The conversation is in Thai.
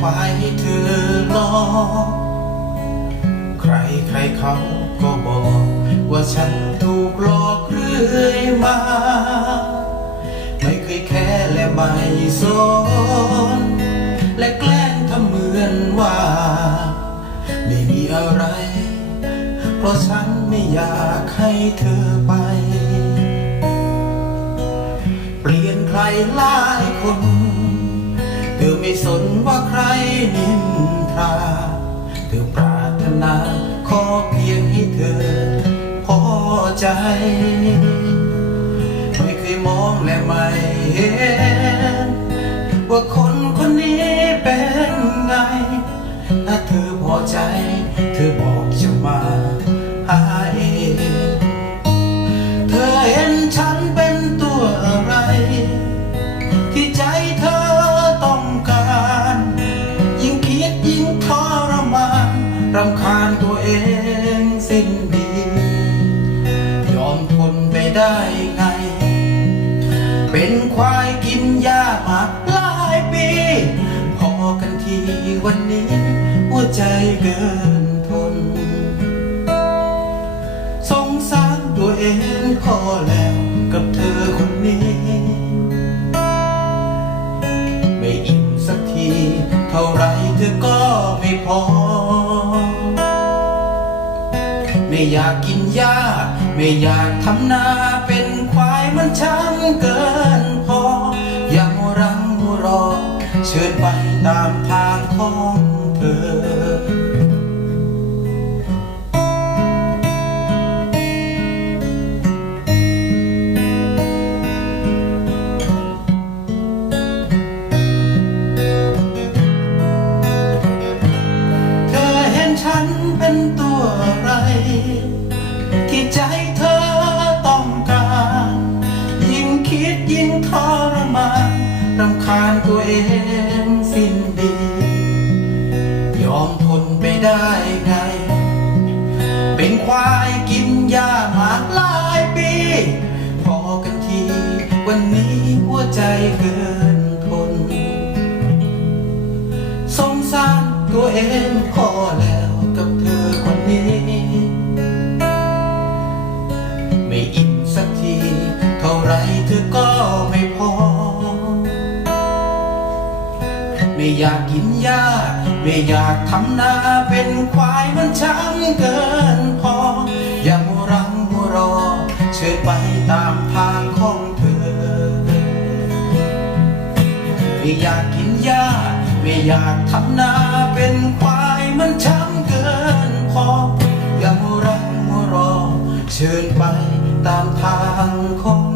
ไว้เธอลอใครใครเขาก็บอก ว่าฉันถูกหลอกเรื่อยมา ไม่เคยแค่และไม่สนและแกล้งทำเหมือนว่า ไม่มีอะไร เพราะฉันไม่อยากให้เธอไป เปลี่ยนใครหลายคน ไม่สนว่าใครนินทรา เธอปรารถนาขอเพียงให้เธอพอใจ ไม่เคยมองและไม่เห็น ว่าคนคนนี้เป็นไง ถ้าเธอพอใจ เธอบอกจะมา รำคาญตัวเองสิ้นดี ยอมทนไปได้ไง เป็นควายกินหญ้ามาหลายปี พอกันทีวันนี้ หัวใจเกินทน สงสารตัวเองพอแล้วกับเธอคนนี้ ไม่อิ่มสักที เท่าไรเธอก็ไม่พอ ไม่อยากกินหญ้า ไม่อยากทำนาเป็นควายมันช้ำเกินพอ ยังรังรอ เชิญไปตามทางของเธอานตัวเองสิ้นดี ยอมทนไปได้ไง เป็นควายกินหญ้ามาหลายปี พอกันที วันนี้หัวใจเกินทนสงสารตัวเอง ไม่อยากกินหญ้าไม่อยากทำนาเป็นควายมันช่างเกินพอ อย่ามัวรังมัวรอ เชิญไปตามทางของเธอ ไม่อยากกินหญ้าไม่อยากทำนาเป็นควายมันช่างเกินพอ อย่ามัวรังมัวรอ เชิญไปตามทางของ